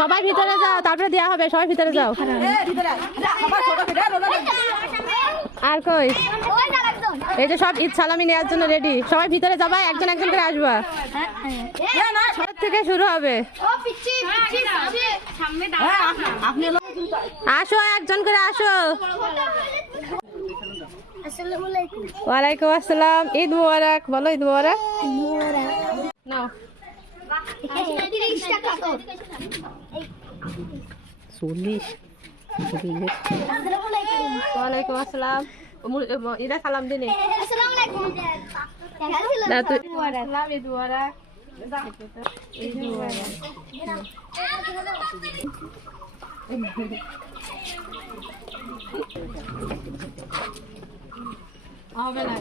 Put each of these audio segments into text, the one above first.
সবাই ভিতরে যাও, তারপরে দেওয়া হবে। সবাই ভিতরে যাও। আর কই এই যে সব ঈদ সালামি নেওয়ার জন্য রেডি। সবাই ভিতরে যাবা, একজন একজন করে আসবা। সব থেকে শুরু হবে। আসো, একজন করে আসো। ওয়ালাইকুম আসসালাম। ঈদ মুবারক। বলো ঈদ মুবারক। নাও 40। ওয়ালাইকুম আসসালাম। ইরা সালাম দিনে। না তুই সালাম। ঈদ মুবারক। ঈদ মুবারক। হবে না।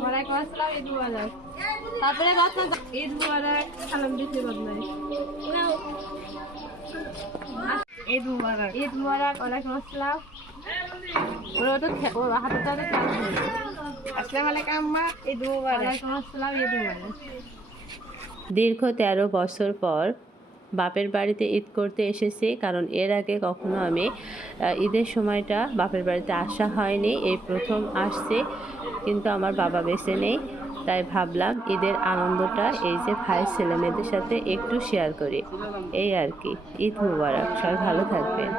ওয়ালাইকুম আসসালাম। ঈদ মুবারক। তারপরে কথা ঈদ মুবারক সালাম দিতে বদলাই। ঈদ মুবারক। ঈদ মুবারক। ওয়ালাইকুম আসসালাম। ওরা তো হাতটা তো আসসালামু আলাইকুম আম্মা। ঈদ মুবারক। ওয়ালাইকুম আসসালাম। ঈদ মুবারক। দীর্ঘ 13 বছর পর বাপের বাড়িতে ঈদ করতে এসেছি, কারণ এর আগে কখনো আমি ঈদের সময়টা বাপের বাড়িতে আসা হয়নি। এই প্রথম আসছে, কিন্তু আমার বাবা বেঁচে নেই, তাই ভাবলাম ঈদের আনন্দটা এই যে ভাই ছেলে মেয়েদের সাথে একটু শেয়ার করি, এই আর কি। ঈদ মুবারক। সবাই ভালো থাকবেন।